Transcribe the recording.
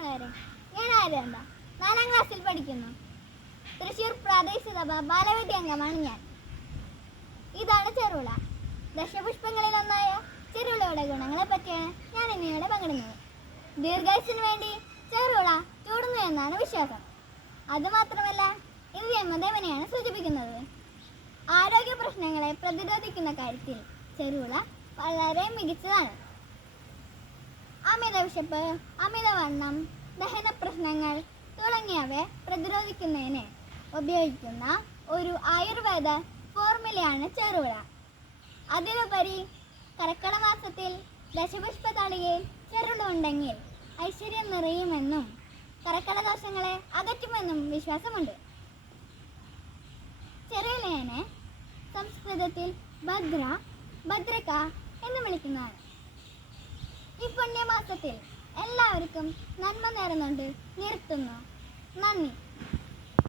പിള്ളേരെ, ഞാൻ ആരണ്ട 4ാം ക്ലാസ്സിൽ പഠിക്കുന്നു. തൃശ്ശൂർ പ്രാദേശിക സഭ ബാലവേദി അംഗമാണ് ഞാൻ. ഇതാണ് ചെറുവിള. ദശപുഷ്പങ്ങളിലൊന്നായ ചെറുവിളയുടെ ഗുണങ്ങളെ പറ്റിയാണ് ഞാൻ ഇന്നിവിടെ പങ്കിടുന്നത്. ദീർഘായുസ്സിന് വേണ്ടി ചെറുവിള ചൂടുന്നു എന്നാണ് വിശ്വാസം. അതുമാത്രമല്ല, ഇത് യമദേവനെയാണ് സൂചിപ്പിക്കുന്നത്. ആരോഗ്യ പ്രശ്നങ്ങളെ പ്രതിരോധിക്കുന്ന കാര്യത്തിൽ ചെറുവിള വളരെ മികച്ചതാണ്. അമിത വിശപ്പ്, അമിതവണ്ണം, ദഹന പ്രശ്നങ്ങൾ തുടങ്ങിയവയെ പ്രതിരോധിക്കുന്നതിന് ഉപയോഗിക്കുന്ന ഒരു ആയുർവേദ ഫോർമുലയാണ് ചെറുവിള. അതിലുപരി കർക്കിടക മാസത്തിൽ ദശപുഷ്പ തളികയിൽ ചെറുവിള ഉണ്ടെങ്കിൽ ഐശ്വര്യം നിറയുമെന്നും കർക്കിടക ദോഷങ്ങളെ അകറ്റുമെന്നും വിശ്വാസമുണ്ട്. ചെറുവിളയെ സംസ്കൃതത്തിൽ ഭദ്രക എന്ന് വിളിക്കുന്നതാണ്. ഈ പുണ്യമാസത്തിൽ എല്ലാവർക്കും നന്മ നേർന്നുകൊണ്ട് നിർത്തുന്നു. നന്ദി.